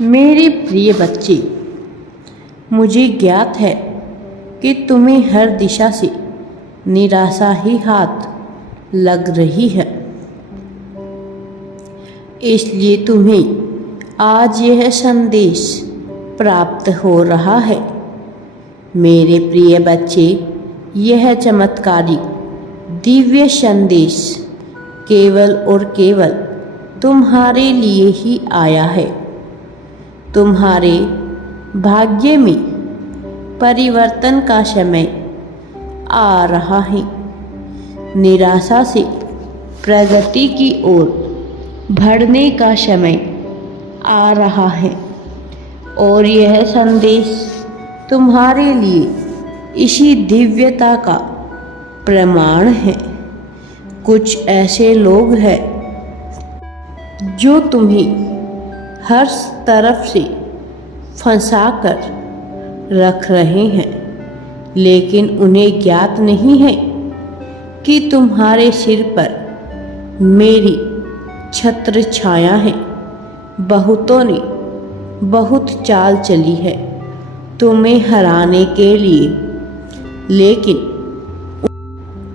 मेरे प्रिय बच्चे, मुझे ज्ञात है कि तुम्हें हर दिशा से निराशा ही हाथ लग रही है। इसलिए तुम्हें आज यह संदेश प्राप्त हो रहा है। मेरे प्रिय बच्चे, यह चमत्कारिक दिव्य संदेश केवल और केवल तुम्हारे लिए ही आया है। तुम्हारे भाग्य में परिवर्तन का समय आ रहा है। निराशा से प्रगति की ओर बढ़ने का समय आ रहा है और यह संदेश तुम्हारे लिए इसी दिव्यता का प्रमाण है। कुछ ऐसे लोग हैं जो तुम्हें हर तरफ से फंसा कर रख रहे हैं, लेकिन उन्हें ज्ञात नहीं है कि तुम्हारे सिर पर मेरी छत्र छाया है। बहुतों ने बहुत चाल चली है तुम्हें हराने के लिए, लेकिन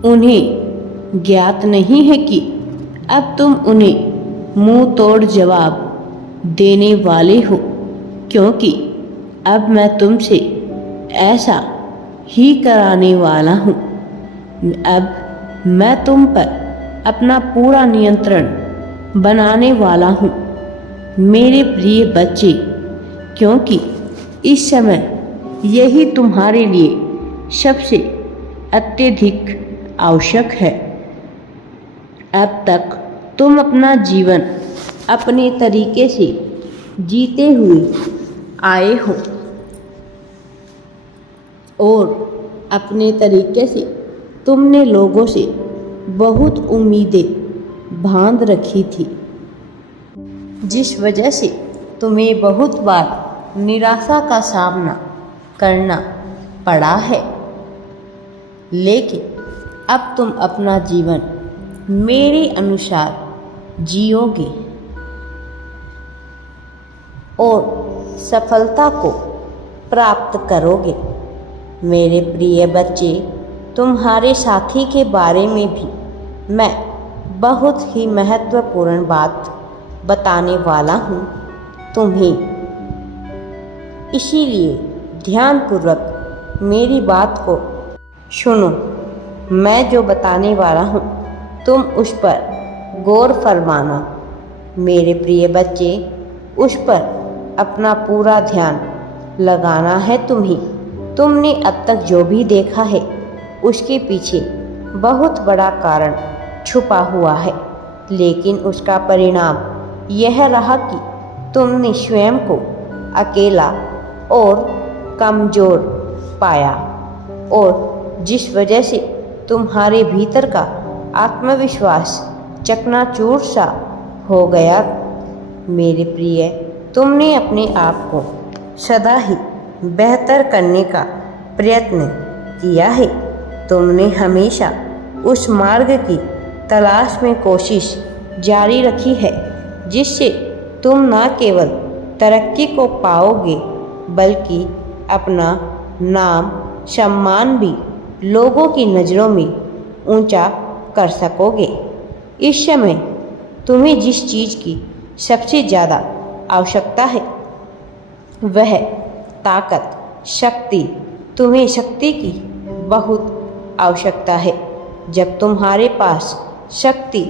उन्हें ज्ञात नहीं है कि अब तुम उन्हें मुंह तोड़ जवाब देने वाले हो, क्योंकि अब मैं तुमसे ऐसा ही कराने वाला हूँ। अब मैं तुम पर अपना पूरा नियंत्रण बनाने वाला हूँ मेरे प्रिय बच्चे, क्योंकि इस समय यही तुम्हारे लिए सबसे अत्यधिक आवश्यक है। अब तक तुम अपना जीवन अपने तरीके से जीते हुए आए हो और अपने तरीके से तुमने लोगों से बहुत उम्मीदें बांध रखी थी, जिस वजह से तुम्हें बहुत बार निराशा का सामना करना पड़ा है। लेकिन अब तुम अपना जीवन मेरे अनुसार जियोगे और सफलता को प्राप्त करोगे। मेरे प्रिय बच्चे, तुम्हारे साथी के बारे में भी मैं बहुत ही महत्वपूर्ण बात बताने वाला हूँ तुम्हें, इसीलिए ध्यानपूर्वक मेरी बात को सुनो। मैं जो बताने वाला हूँ तुम उस पर गौर फरमाना। मेरे प्रिय बच्चे, उस पर अपना पूरा ध्यान लगाना है तुम्हें। तुमने अब तक जो भी देखा है उसके पीछे बहुत बड़ा कारण छुपा हुआ है, लेकिन उसका परिणाम यह रहा कि तुमने स्वयं को अकेला और कमज़ोर पाया, और जिस वजह से तुम्हारे भीतर का आत्मविश्वास चकनाचूर सा हो गया। मेरे प्रिय, तुमने अपने आप को सदा ही बेहतर करने का प्रयत्न किया है। तुमने हमेशा उस मार्ग की तलाश में कोशिश जारी रखी है जिससे तुम न केवल तरक्की को पाओगे, बल्कि अपना नाम सम्मान भी लोगों की नज़रों में ऊंचा कर सकोगे। इस समय तुम्हें जिस चीज़ की सबसे ज़्यादा आवश्यकता है वह ताकत, शक्ति। तुम्हें शक्ति की बहुत आवश्यकता है। जब तुम्हारे पास शक्ति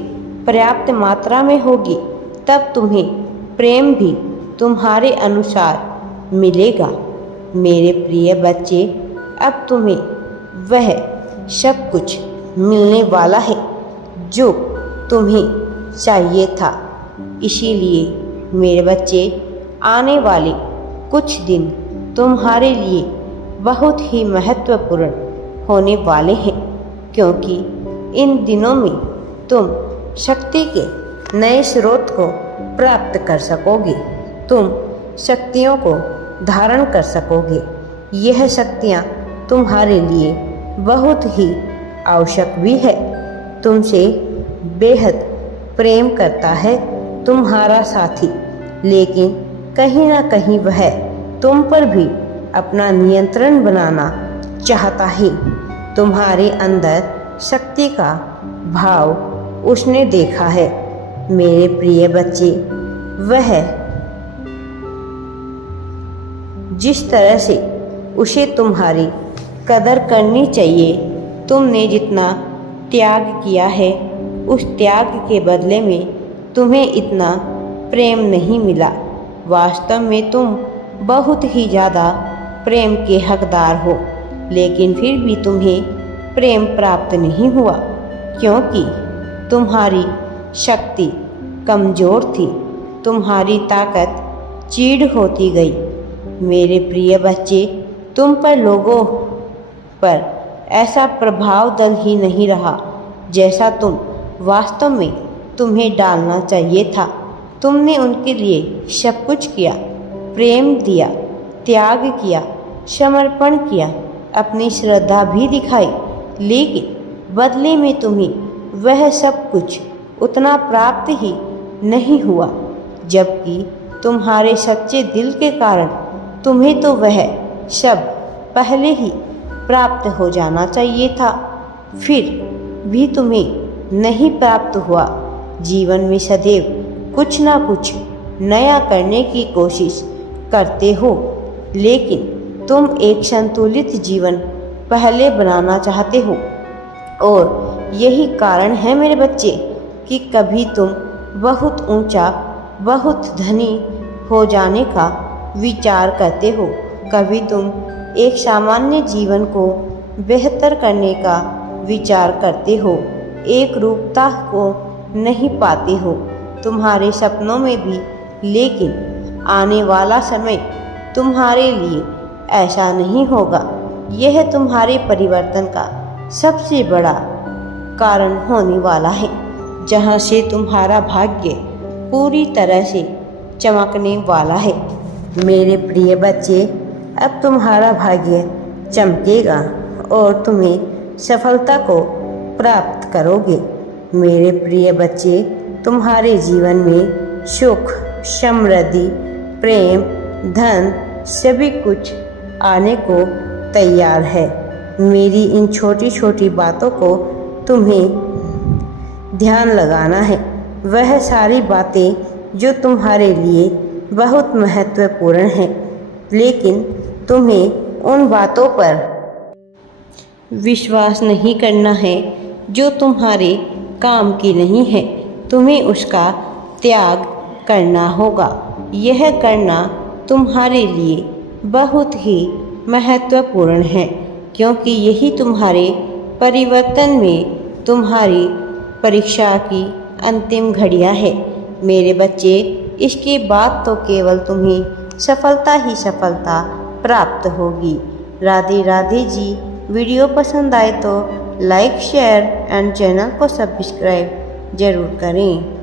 पर्याप्त मात्रा में होगी, तब तुम्हें प्रेम भी तुम्हारे अनुसार मिलेगा। मेरे प्रिय बच्चे, अब तुम्हें वह सब कुछ मिलने वाला है जो तुम्हें चाहिए था। इसीलिए मेरे बच्चे, आने वाले कुछ दिन तुम्हारे लिए बहुत ही महत्वपूर्ण होने वाले हैं, क्योंकि इन दिनों में तुम शक्ति के नए स्रोत को प्राप्त कर सकोगे। तुम शक्तियों को धारण कर सकोगे। यह शक्तियाँ तुम्हारे लिए बहुत ही आवश्यक भी है। तुमसे बेहद प्रेम करता है तुम्हारा साथी, लेकिन कहीं ना कहीं वह तुम पर भी अपना नियंत्रण बनाना चाहता है। तुम्हारे अंदर शक्ति का भाव उसने देखा है। मेरे प्रिय बच्चे, वह जिस तरह से उसे तुम्हारी कदर करनी चाहिए, तुमने जितना त्याग किया है उस त्याग के बदले में तुम्हें इतना प्रेम नहीं मिला। वास्तव में तुम बहुत ही ज़्यादा प्रेम के हकदार हो, लेकिन फिर भी तुम्हें प्रेम प्राप्त नहीं हुआ क्योंकि तुम्हारी शक्ति कमज़ोर थी, तुम्हारी ताकत चीड़ होती गई। मेरे प्रिय बच्चे, तुम पर लोगों पर ऐसा प्रभाव दल ही नहीं रहा जैसा तुम वास्तव में तुम्हें डालना चाहिए था। तुमने उनके लिए सब कुछ किया, प्रेम दिया, त्याग किया, समर्पण किया, अपनी श्रद्धा भी दिखाई, लेकिन बदले में तुम्हें वह सब कुछ उतना प्राप्त ही नहीं हुआ, जबकि तुम्हारे सच्चे दिल के कारण तुम्हें तो वह सब पहले ही प्राप्त हो जाना चाहिए था, फिर भी तुम्हें नहीं प्राप्त हुआ। जीवन में सदैव कुछ ना कुछ नया करने की कोशिश करते हो, लेकिन तुम एक संतुलित जीवन पहले बनाना चाहते हो और यही कारण है मेरे बच्चे कि कभी तुम बहुत ऊंचा, बहुत धनी हो जाने का विचार करते हो, कभी तुम एक सामान्य जीवन को बेहतर करने का विचार करते हो, एक रूपता को नहीं पाते हो तुम्हारे सपनों में भी, लेकिन आने वाला समय तुम्हारे लिए ऐसा नहीं होगा। यह तुम्हारे परिवर्तन का सबसे बड़ा कारण होने वाला है, जहाँ से तुम्हारा भाग्य पूरी तरह से चमकने वाला है। मेरे प्रिय बच्चे, अब तुम्हारा भाग्य चमकेगा और तुम्हें सफलता को प्राप्त करोगे। मेरे प्रिय बच्चे, तुम्हारे जीवन में सुख, समृद्धि, प्रेम, धन सभी कुछ आने को तैयार है। मेरी इन छोटी छोटी बातों को तुम्हें ध्यान लगाना है, वह सारी बातें जो तुम्हारे लिए बहुत महत्वपूर्ण हैं, लेकिन तुम्हें उन बातों पर विश्वास नहीं करना है जो तुम्हारे काम की नहीं है। तुम्हें उसका त्याग करना होगा। यह करना तुम्हारे लिए बहुत ही महत्वपूर्ण है, क्योंकि यही तुम्हारे परिवर्तन में तुम्हारी परीक्षा की अंतिम घड़ियां है। मेरे बच्चे, इसके बाद तो केवल तुम्हें सफलता ही सफलता प्राप्त होगी। राधे राधे जी। वीडियो पसंद आए तो लाइक, शेयर एंड चैनल को सब्सक्राइब जरूर करें।